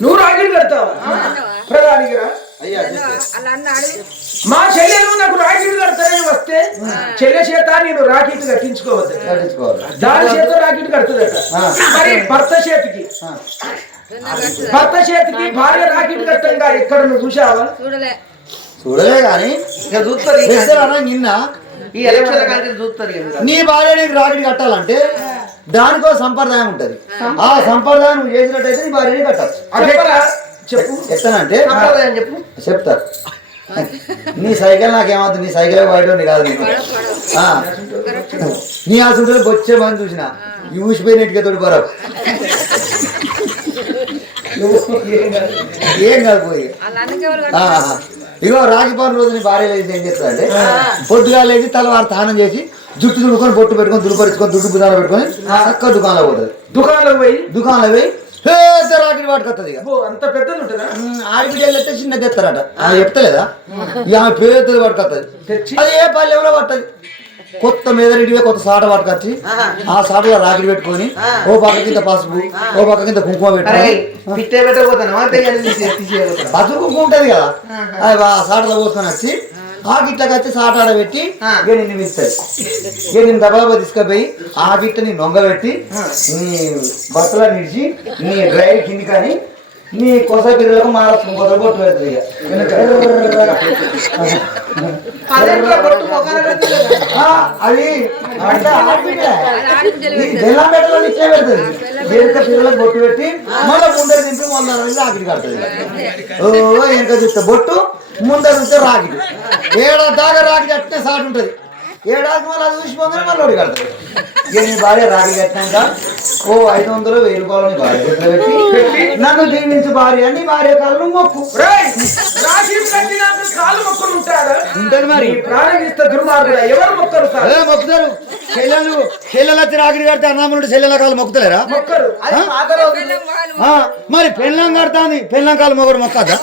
నువ్వు రాఖీలు కడతావా ప్రధానికిరా మా చెల్లెలు నాకు రాఖీలు కడతారని వస్తే చెల్లె చేత నేను రాఖీలు కట్టించుకోవద్దు దాని చేత రాఖీలు కడుతుందట మరి భర్త చేతికి భార్య రాఖీలు కట్టంగా ఎక్కడ నువ్వు చూసావా చూడలే కానీ ఇక చూస్తారు నిన్న ఈ ఎలక్షన్ చూస్తారు నీ భార్య నీకు రాఖీలు కట్టాలంటే దానికో సంప్రదాయం ఉంటది ఆ సంప్రదాయం నువ్వు చేసినట్టయితే నీ భార్యని కట్టాలి చెప్పు ఎత్తానంటే చెప్పు చెప్తారు నీ సైకిల్ నాకేమవుతుంది నీ సైకిల్ వాడటం కాదు నీ ఆ చూడలో వచ్చే మంది చూసిన ఈ ఊసిపోయినట్టుగా తోడు బరఫ్ ఏం కాదు పోయి ఇగో రాఖీ పౌర్ణమి రోజు నీ భార్య లేచి ఏం చేస్తా అంటే పొద్దుగా లేచి తలవారు స్నానం చేసి జుట్టు దుడుకొని బొట్టు పెట్టుకొని దుడుపరుచుకొని దుడ్డు బుధాలు పెట్టుకొని చక్క దుకాణంలో పోతుంది దుకాణంలో పోయి రాఖీ వాటికొస్తుంది అంత పెద్దది ఉంటుందా ఆడిపిల్లలు అయితే చిన్న తెస్తారట చెప్తలేదా ఇక ఆమె పేరు పట్టుకొస్తుంది అది ఏ పల్లెంలో పట్టదు కొత్త మెదడివే కొత్త సాట పట్టుకొచ్చి ఆ సాటలో రాఖీ పెట్టుకొని ఓ పక్క కింద పసుపు ఓ పక్క కింద కుంకుమ పెట్టుకొని పసుపు కుంకుమ ఉంటది కదా అది ఆ సాటలో పోసుకొని వచ్చి ఆ గిట్లకి వచ్చి సాట ఆడబెట్టి ఇక నిన్ను పిలుస్తుంది ఇక నేను దబాబా తీసుకుపోయి ఆ గిట్ట నీ నొంగబెట్టి నీ బట్టలో నిడిచి నీ డ్రైవర్ కింది కానీ నీ కొస పిల్లలకు మారచ్చు కొత్త బొట్టు పెడుతుంది అది బెల్లంపేటలో ఇచ్చే పెడుతుంది వెనుక పిల్లలకు బొట్టు పెట్టి మళ్ళీ ముందర దింపి మొన్న రాకిడి కడుతుంది ఓ వెనుక చూస్తే బొట్టు ముందర చూస్తే రాకిడి ఏడాది దాకా రాకిడి అట్టే సాటు ఉంటుంది ఏడాదికి మళ్ళీ అది చూసిపోగానే మళ్ళీ ఒకటి కడతాడు ఇక నీ భార్య రాఖీ కట్టినాక ఓ 500 1000 రూపాయలు నీ భార్య పెట్టి నన్ను దీవించు భార్య అని భార్య కాళ్ళు మొక్కు ఉంటుంది మరి ప్రారంభిస్తే దుర్మార్గుడు ఎవరు మొక్కరు మొక్కుతారు చెల్లెలు వచ్చి రాఖీ కడితే అన్నముడు చెల్లెల కాళ్ళు మొక్కుతలేరా మొక్కరు మరి పెళ్ళం కడతాంది పెళ్ళం కాళ్ళు మొక్కడు మొక్కదా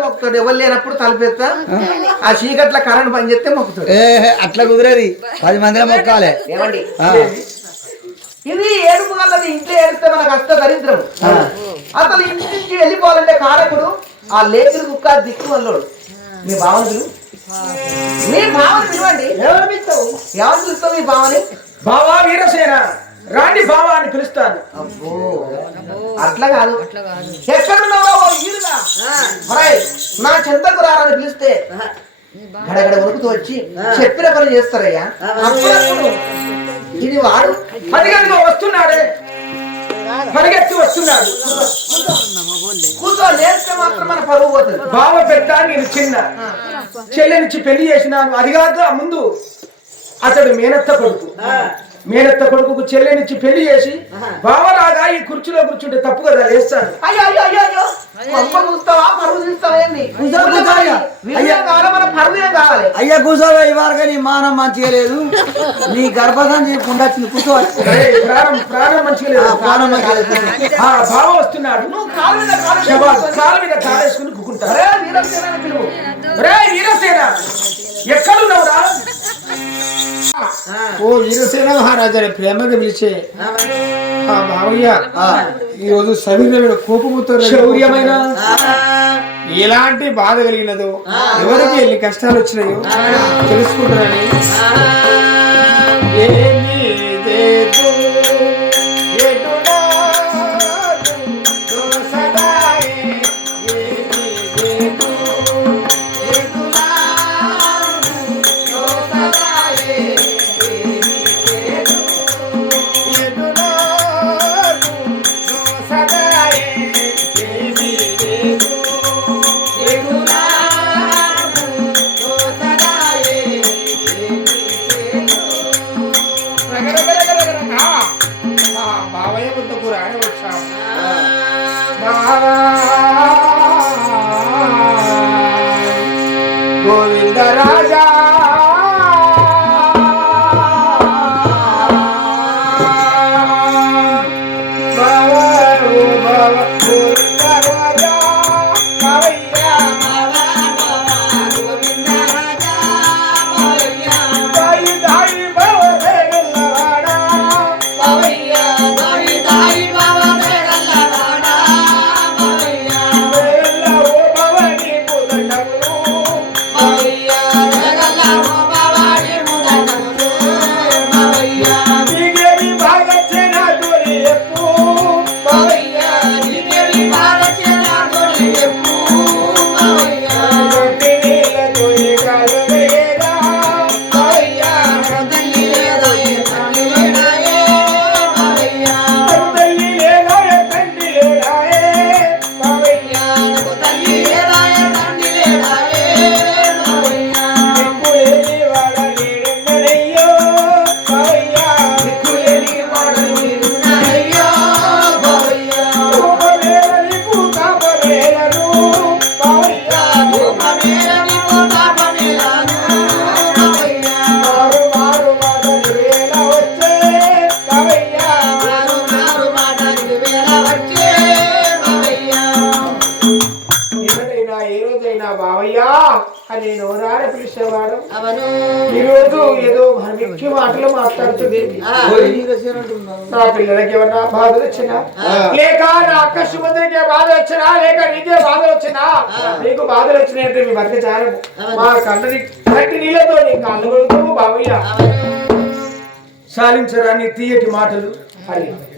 మొక్కుతాడు ఎవరు లేనప్పుడు తలపెత్తా ఆ చీకట్ల కరెంట్ పని చేస్తే మొక్కుతాడు అట్లా కుదిరేది 10 మందిలో మొక్కాలే ఏమండి ఇది ఏడుపు కల్లది ఇంట్లో ఏడిస్తే మనకు అష్ట దరిద్రం అసలు ఇంటి నుంచి వెళ్ళిపోవాలంటే కారకుడు ఆ లేఖరు కుక్క దిక్కు అల్లోడు మీ భావనలు మీ భావన పిలవండి ఎవరు పిలుస్తావు మీ భావని బావా వీరసేన రాణి బావా అని పిలుస్తాను అబ్బో అట్లా కాదు ఎక్కడున్నావో నా చెంతకు రారని పిలిస్తే గడగడ వణుకుతూ వచ్చి చెప్పిన పని చేస్తారయ్యా అప్పుడప్పుడు ఇది వాడు పదిగంటగా వస్తున్నాడే పరిగెత్తి వస్తున్నాడు కూర్చో లేస్తే మాత్రం మన పరువు పోతుంది బావ పెద్ద నేను చిన్న చెల్లెనిచ్చి పెళ్లి చేసినాను అది కాక ముందు అతడు మేనత్త కొడుకు చెల్లెనిచ్చి పెళ్లి చేసి బావలాగా ఈ కుర్చీలో కూర్చుంటే తప్పు కదా లేస్తాడు అయ్యా కూర్చోవా ఇవాళ నీ మానం మంచిగా లేదు నీ గర్భధాన్ని ఉండొచ్చింది కూర్చోవచ్చు ప్రాణం మంచిగా లేదు బావ వస్తున్నాడు నువ్వు కాలు మీద కాలేసుకుని కూకుంటా వీరసేన ఎక్కడున్నావురా ఓ వీరసేన మహారాజా ప్రేమగా పిలిచే బావయ్య ఈరోజు శరీరమైన కోపముతో శౌర్యమైన ఎలాంటి బాధ కలిగినదో ఎవరికి ఎన్ని కష్టాలు వచ్చినాయో తెలుసుకుంటారని గోవింద రాజా ఈ రోజు ఏదో ముఖ్య మాటలు మాట్లాడుతుంది. నా పిల్లలకి ఏమన్నా బాధలు వచ్చినా, లేక నా అక్క సుభద్రకి బాధ వచ్చినా, లేక నీకే బాధలు వచ్చినా, నీకు బాధలు వచ్చినాయంటే మీ భర్త చాలము. మా కళ్ళని కట్టి నీళ్ళతో నీ కళ్ళు కొడుతావు బావయ్య. సాధించరా నీ తీయటి మాటలు.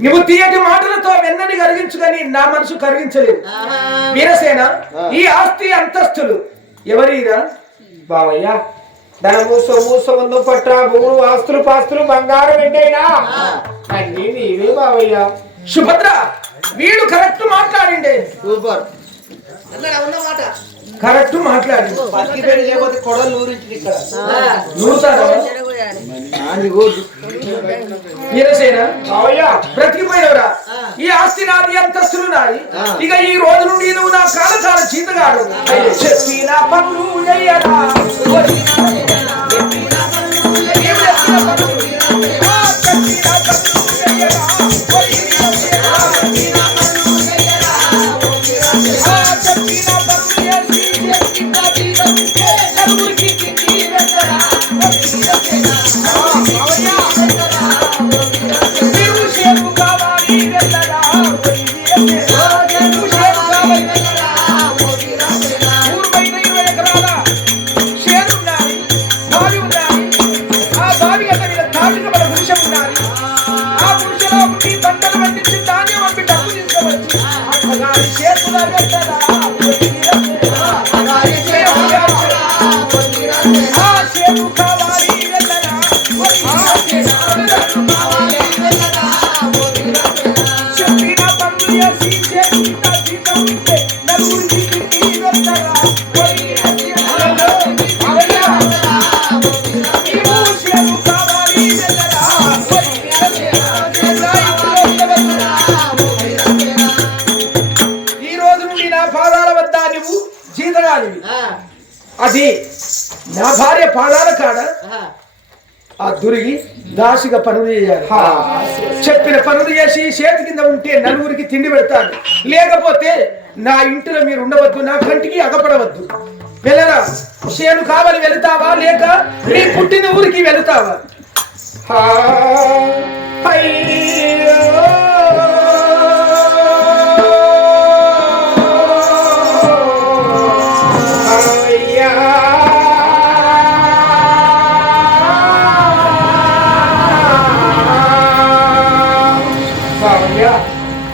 నువ్వు తీయటి మాటలతో వెన్నని కరిగించు కానీ నా మనసు కరిగించలేదు. వీరసేన, ఈ ఆస్తి అంతస్తులు ఎవరిరా? బావయ్య ధనము సొమ్ము సొమ్ము పట్ట భూములు ఆస్తులు పాస్తులు బంగారం ఏంటైనా అన్ని నీవే బావయ్య. సుభద్ర, వీడు కరెక్ట్ మాట్లాడిండే. సూపర్. కరెక్ట్ మాట్లాడి వీరసేన, బ్రతికిపోయినవరా? ఈ ఆస్తి నాది, అంతస్తులు నాది. ఇక ఈ రోజు నుండి నువ్వు నా కాలకాల జీతగాడు. చెప్పిన పనులు చెయ్యరా, అది నా భార్య పాదాల కాడ ఆ దురిగి దాసిగా పనులు చేయాలి. చెప్పిన పనులు చేసి చేతి కింద ఉంటే నలుగురికి తిండి పెడతాను, లేకపోతే నా ఇంటిలో మీరు ఉండవద్దు, నా కంటికి అగపడవద్దు. వెళ్ళరా? చేను కావాలి వెళుతావా, లేక నీ పుట్టిన ఊరికి వెళుతావా?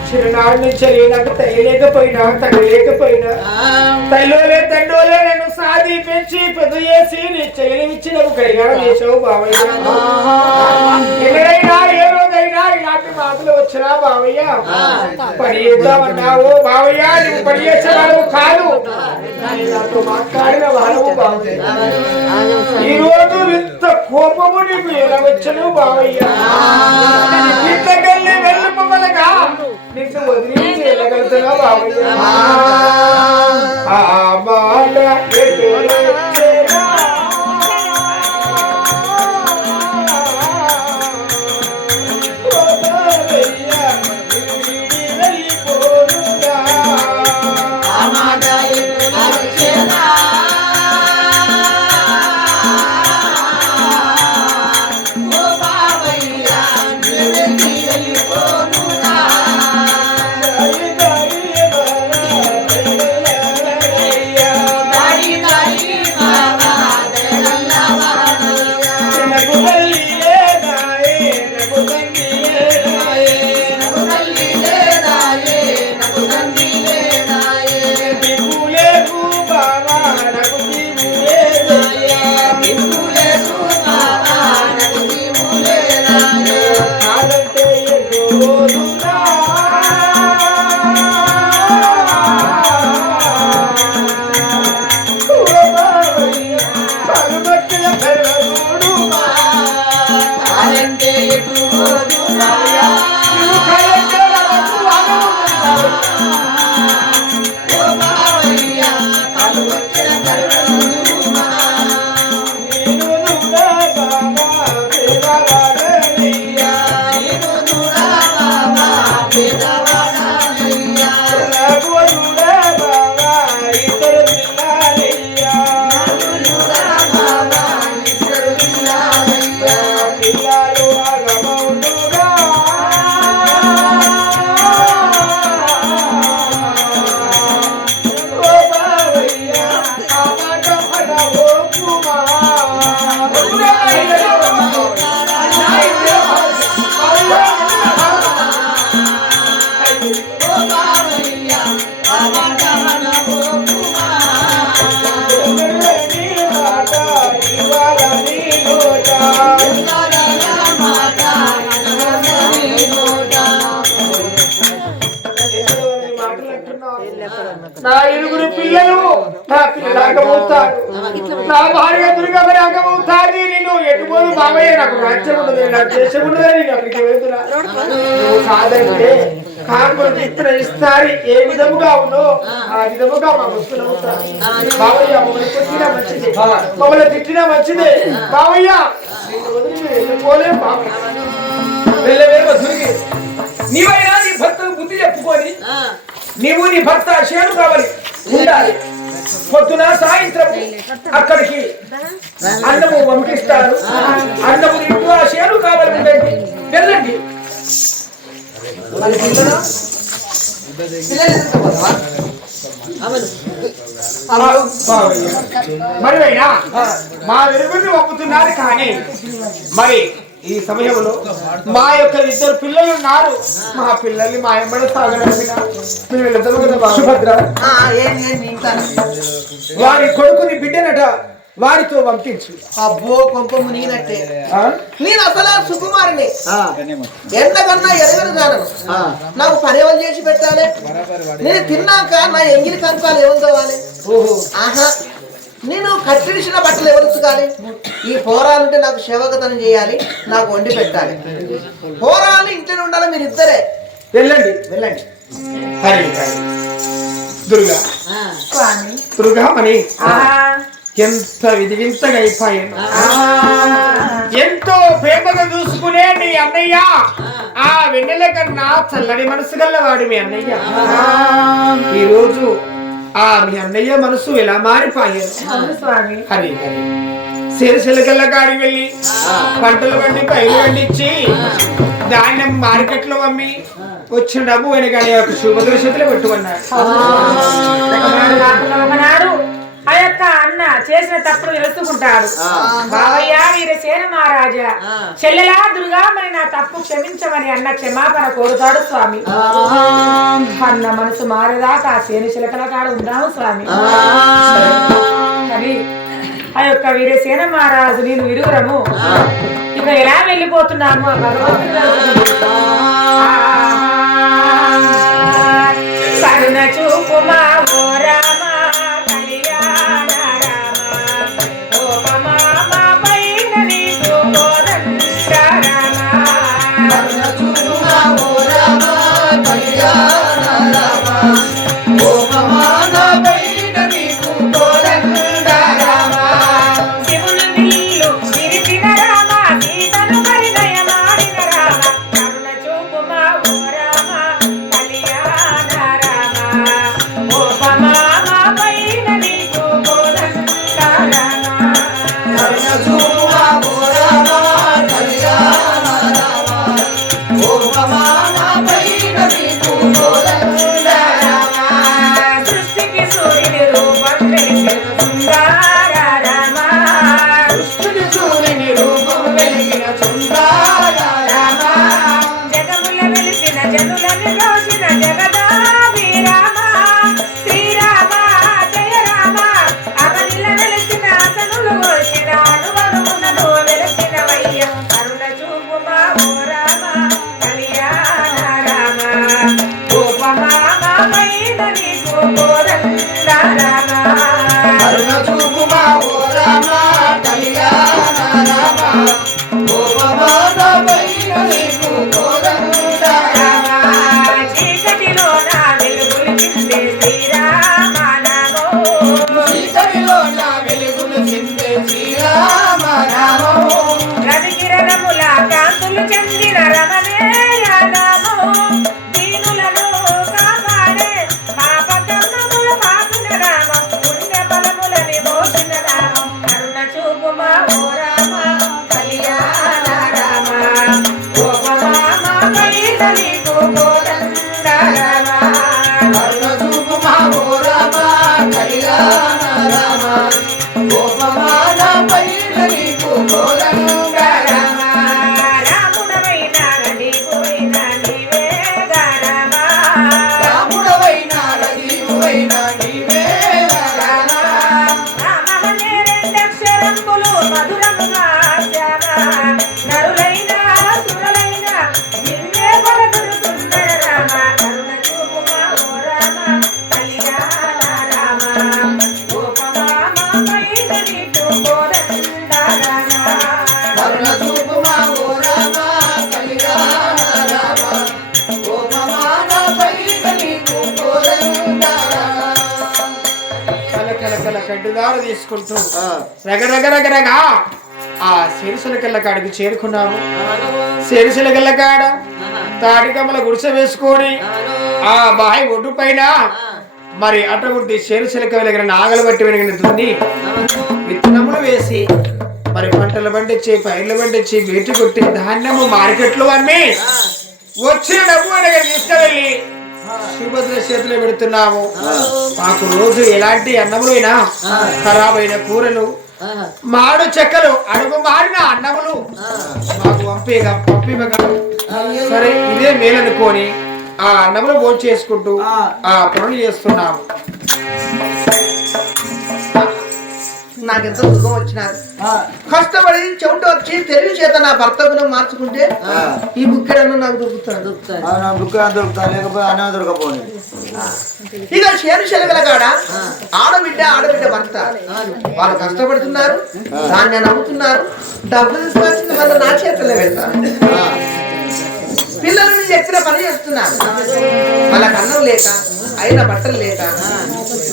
చిరునాడు నుంచి నాకు తెలియలేకపోయినా తండ్రి లేకపోయినా తల్లోలే తండ్రోలే నన్ను సాది పెంచి పెద్ద చేసి నీ చెయ్యనిచ్చి నాకు కళ్యాణం చేసావు బావయ్య. ఎక్కడైనా ఏ రోజైనా ఇలాంటి మాటలు వచ్చినా బావయ్య పని చేద్దామన్నావు బావయ్య. నువ్వు పని చేసేవాడు కాదు, నాతో మాట్లాడిన వాడవు బావయ్య. ఈ రోజు ఇంత కోపము నీకు ఎలా వచ్చను బావయ్య? ఇంతకెళ్ళి వెళ్ళిపోవలగా నీకు వదిలించి వెళ్ళగలుగుతున్నా బావయ్య. ఆ మాట నా ఇరుగురు పిల్లలు నా పిల్లలాగా అవుతారు, నా భార్య దుర్గమలాగా అవుతాది. నేను ఎటుపోదు బాబయ్య, నాకు రాజ్యం ఉండదు, నాకు దేశం ఉండదని నేను అక్కడికి వెళ్తున్నా. నువ్వు కాదంటే కాకపోతే ఇతర ఇస్తారు ఏ విధముగా ఉందో ఆ విధముగా మా వస్తువులు అవుతారు. బాబయ్య మమ్మల్ని కొట్టినా మంచిదే, మమ్మల్ని తిట్టినా మంచిదే బాబయ్య. పోలేం బాబయ్య. నీవైనా నీ భర్తను బుద్ధి చెప్పుకొని నీవు నీ భర్త చేను కావాలి ఉండాలి. పొద్దున సాయంత్రం అక్కడికి అన్నము పంపిస్తారు, అన్నము ఇంట్లో ఆ చేను కావాలి ఉండండి, వెళ్ళండి. మరివైనా మా వెలుగుని పంపుతున్నారు, కానీ మరి ఈ సమయంలో మా యొక్క ఇద్దరు పిల్లలు ఉన్నారు. మా పిల్లల్ని మా ఎంబడి సాగనడిపిన సుభద్ర వారి కొడుకుని బిడ్డనట వారితో పంపించు. అబ్బో కొంప మునిగినట్టే. నేను అసలు సుకుమారిని ఎంతకన్నా ఎరగను కాను. నాకు పని ఎవరు చేసి పెట్టాలి? నేను తిన్నాక నా ఎంగిలి కంచాలు ఎవరు కావాలి? ఆహా, నేను కట్టిడిచిన బట్టలు ఎవరు ఉతకాలి? ఈ పోరాలంటే నాకు సేవకతనం చేయాలి, నాకు వండి పెట్టాలి. పోరాలు ఇంట్లో ఉండాలి, మీరు ఇద్దరే వెళ్ళండి వెళ్ళండి. దుర్గా దుర్గా మని ఎంత విధివింతగా అయిపోయాను. ఎంతో ప్రేమగా చూసుకునే నీ అన్నయ్య ఆ వెన్నెల కన్నా చల్లని మనసు గల్లవాడు మీ అన్నయ్య. ఈ రోజు ఆ మీ అన్నయ్య మనసు ఎలా మారిపోయాను స్వామి. హరి హరి సిరిసిలకల్ల కాడికి వెళ్ళి పంటలు పండి పైరు పండించి ధాన్యం మార్కెట్ లో అమ్మి వచ్చిన డబ్బు వెనకాని సుభద్ర చేతిలో పెట్టుకున్నాడు. ఒకనాడు ఆ యొక్క అన్న చేసిన తప్పుడు తెలుసుకుంటాడు. బావయ్య వీరసేన మహారాజా, చెల్లెలా దుర్గామని నా తప్పు క్షమించమని అన్న క్షమాపణ కోరుతాడు స్వామి. అన్న మనసు మారేదాకా ఆ సేను చిలకల కాడ ఉందాము స్వామి. అని ఆ యొక్క వీరసేన మహారాజు నేను విరువురము ఇక ఎలా వెళ్ళిపోతున్నాము ఆ భగవంతుడు కరుణ చూపుమా ఓ రామ కళ్యాణ రామ ఓ మామ పైన నీకు కోదండ రామ. కరుణ చూపుమా ఓ రామ కళ్యాణ రామ ఓ మామ పైన నీకు కోదండ రామ. శివుని విల్లు విరిసిన రామ, సీతను పరిణయమాడిన రామ. కరుణ చూపుమా ఓ రామ కళ్యాణ రామ ఓ మామ దుర్గాడు తీసుకుంటూ రగరగరగరగా ఆ శిరసులకెళ్ళ కాడికి చేరుకున్నాము. శిరసులకెళ్ళ కాడ తాడికమ్మల గుడిసె వేసుకొని ఆ బాయి ఒడ్డు పైన మరి అటువంటి శిరసులకి వెలిగిన నాగలు బట్టి వెలిగిన దున్ని విత్తనములు వేసి మరి పంటలు పండించి పైర్లు పండించి వీటి కొట్టి ధాన్యము మార్కెట్లో అమ్మి వచ్చిన డబ్బు అనగా తీసుకువెళ్ళి సుభద్ర చేతిలో పెడుతున్నాము. మాకు రోజు ఎలాంటి అన్నములైనా ఖరాబ్ అయిన కూరలు మాడు చెక్కలు అడుగు మాడిన అన్నములు మాకు పంపిగా సరే ఇదే మేలనుకొని ఆ అన్నములు భోజనం చేసుకుంటూ ఆ పనులు చేస్తున్నాము. నాకెంత సుఖం వచ్చినారు. కష్టపడి చెమట వచ్చి తెలివి చేత నా భర్త గుణం మార్చుకుంటే ఈ బుక్కెడన్నా నాకు దొరుకుతాడు. ఇక చేను శెలగల కాడ ఆడబిడ్డ భర్త వాళ్ళు కష్టపడుతున్నారు, దాన్ని నమ్ముతున్నారు, డబ్బులు తీసుకోవాల్సింది వల్ల నా చేతుల్లో వెళ్తారు. పిల్లలను చెప్పిన పని చేస్తున్నారు. వాళ్ళకి అన్నం లేక, అయిన బట్టలు లేక,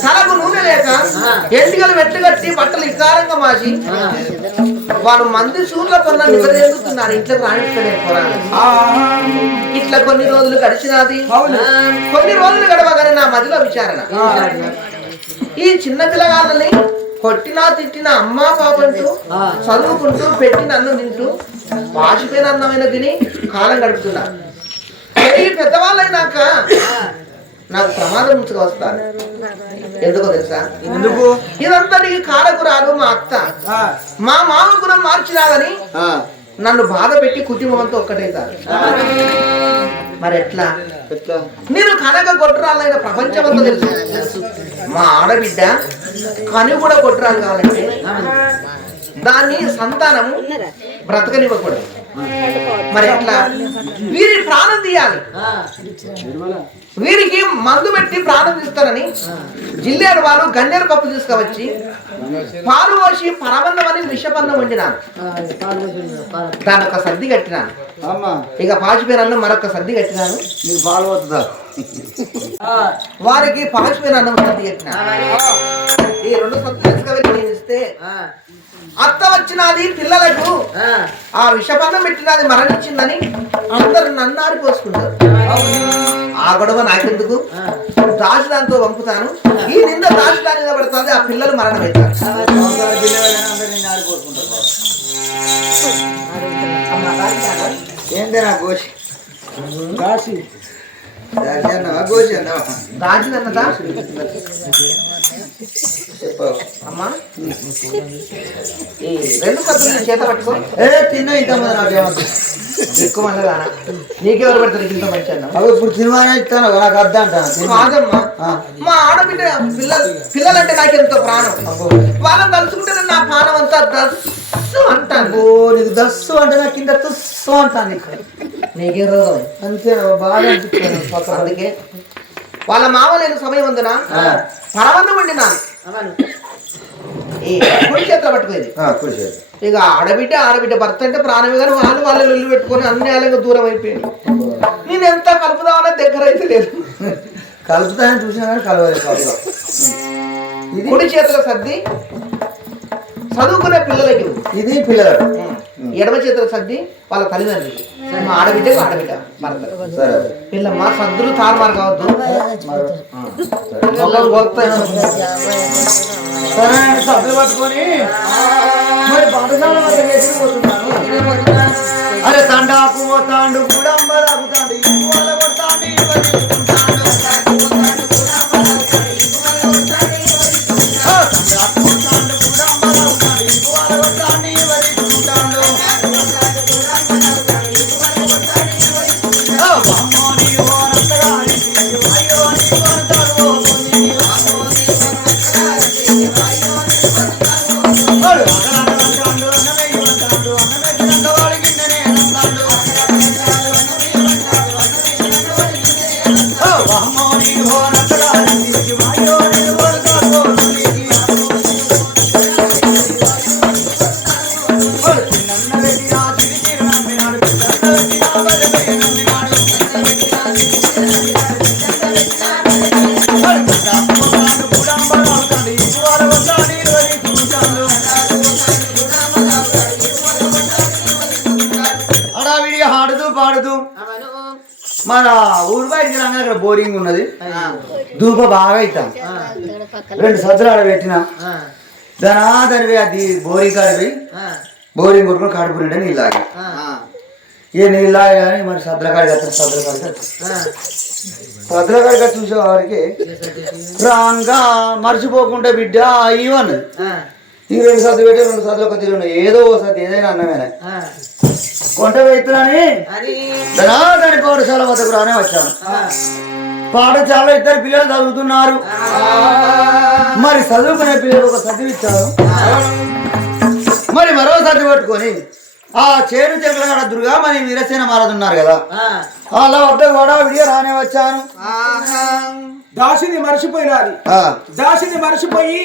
తలకు నూనె లేక, ఎంటికలు వెట్లు కట్టి బట్టలు ఇకారంగా మాసి వాళ్ళు మంది సూర్ల కొన్న నిద్రస్తున్నారు. ఇంట్లోకి రాణిస్తలేదు పోరాడు. ఇట్లా కొన్ని రోజులు గడిచినది. కొన్ని రోజులు గడవగానే నా మదిలో విచారణ, ఈ చిన్న పిల్లగాళ్ళని కొట్టినా తిట్టిన అమ్మా పాపంటూ చదువుకుంటూ పెట్టి నన్ను తింటూ వాసిపోయిన అన్నమైన తిని కాలం గడుపుతున్నా. ఈ పెద్దవాళ్ళైనాక నాకు ప్రమాదం నుంచి వస్తాను. ఎందుకో తెలుసా? ఎందుకు ఇదంతా నీకు కాడకు రాదు. మా అత్త మా మామ గుణం మార్చిరాదని నన్ను బాధ పెట్టి కుటుంబంతో ఒక్కటైతారు. మరి ఎట్లా? నేను కనక కొట్టురాలైన ప్రపంచం అంతా తెలుసు. మా ఆడబిడ్డ కని కూడా కొట్టురాలు కావాలంటే దాన్ని సంతానము బ్రతకనివ్వకూడదు. మరి ఎట్లా? వీరి ప్రాణం తీయాలి. వీరికి మందు పెట్టి ప్రాణం తీస్తారని జిల్లేడు వాళ్ళు గన్నేరు కప్పు తీసుకువచ్చి పాలు పోసి పరమన్నం అని విషపన్నం వండినాను. దాని ఒక సర్ది కట్టినాను. ఇక పాచిపోయిన అన్నం మరొక సర్ది కట్టినాను. వారికి పాచిపోయిన అన్నం సర్ది కట్టినాను. ఈ రెండు సర్ది తీసుకువెళ్ళి నేను ఇస్తే అత్త వచ్చినది పిల్లలకు ఆ విషపన్నం పెట్టినది మరణించిందని అందరు నన్నారి పోసుకుంటారు. ఆ గొడవ నాకెందుకు? దాచుదాంతో పంపుతాను. ఈ నింద దాచుదాని పడుతుంది. ఆ పిల్లలు మరణం అవుతారు. ఏంటి నా గోషి దాచిదన్నదా అమ్మా? ఈ రెండు కత్తులు చేత పట్టుకో. తిన్నా ఇంతమంది నాకు ఎక్కువ అన్నదా? నీకెవరు పెడతారు ఇంత మంచి అన్న? ఇప్పుడు సినిమా ఇస్తాను నాకు అర్థం అంటాను. కాదమ్మా, మా ఆడబిడ్డ పిల్లలంటే నాకు ఎంతో ప్రాణం. వాళ్ళని తలుచుకుంటే నా ప్రాణం అంతా దస్సు అంటాను. నీకు దస్సు అంటే నాకు కింద తుస్సు అంటాను. నీకే రోగం అంతే బాగా అనిపిస్తాను. అందుకే వాళ్ళ మామ లేని సమయం ఉందినా పరవన్నం వండినాను. ఈ కుడి చేతిలో పట్టుకోది. ఇక ఆడబిడ్డ భర్త అంటే ప్రాణమే కానీ వాళ్ళ ఇల్లు పెట్టుకొని అన్ని అలాగే దూరం అయిపోయింది. నేను ఎంత కలుపుదామన్నా దగ్గర అయితే లేదు. కలుపుతానని చూసినా కానీ కలవలేదు. కుడి చేతిలో సర్ది చదువుకునే పిల్లలకి, ఇది పిల్లలు. ఎడమ చేతిలో సర్ది వాళ్ళ తల్లిదండ్రులు. మా ఆడబిడ్డకు ఆడబిడ్డ భర్త. పిల్లమ్మ సద్దులు తారుమారు కావద్దు. సభ్యులు పట్టుకొని అరే తండాపు తాండు కూడా అమ్మాడు అమ్మో పాడుతూ మన ఊరు బయటికి రాగానే అక్కడ బోరింగ్ ఉన్నది ధూప బాగా అవుతాం 2 సజ్జలు పెట్టిన దాని అది బోరింగ్ కాడిపోయి బోరింగ్ కొట్టుకుని కడుపు నిండా నీళ్ళు తాగి ఏ నీళ్ళు తాగి కానీ మరి సద్దుల కాడికి చూసేవారికి రాంగా మర్చిపోకుండా బిడ్డ ఇవన్నది ఈ 2 సద్దులు పెట్టి 2 సద్దులు ఒక తిరిగి ఏదో ఓ సద్దు ఏదైనా అన్నమేనా కొంట వెళ్తున్నాని దాని పాఠశాల వద్దకు రానే వచ్చాను పాఠశాలలో 2 పిల్లలు చదువుతున్నారు మరి చదువుకునే పిల్లలు ఒక సర్ది ఇచ్చారు మరి మరో సర్ది పట్టుకొని ఆ చేరు చెట్ల దుర్గా మరి వీరసేన మహారాజు ఉన్నారు కదా అలా వద్ద కూడా విడిగా రానే వచ్చాను దాసిని మర్చిపోయినది దాసిని మర్చిపోయి